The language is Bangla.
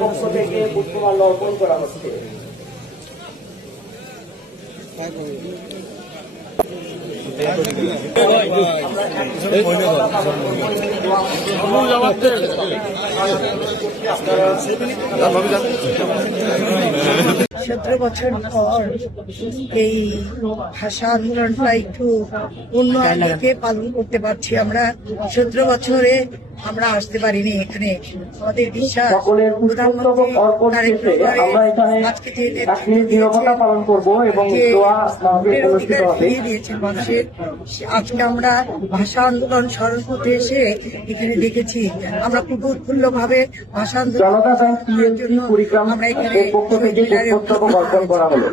পক্ষ থেকে পুষ্পমাল্য অর্পণ করা হচ্ছে। সতেরো বছর পর এই ভাষা আন্দোলনটা একটু অন্য আলোকে পালন করতে পারছি আমরা। 17 বছরে আমরা আসতে পারিনি এখানে। আমাদের বিশ্বাস প্রধানমন্ত্রী আজকে যে দিয়েছেন মানুষের, আজকে আমরা ভাষা আন্দোলন স্মরণ করতে এসে এখানে দেখেছি আমরা খুব উৎফুল্ল ভাবে ভাষা আন্দোলন আমরা এখানে বক্তব্য করা হলো।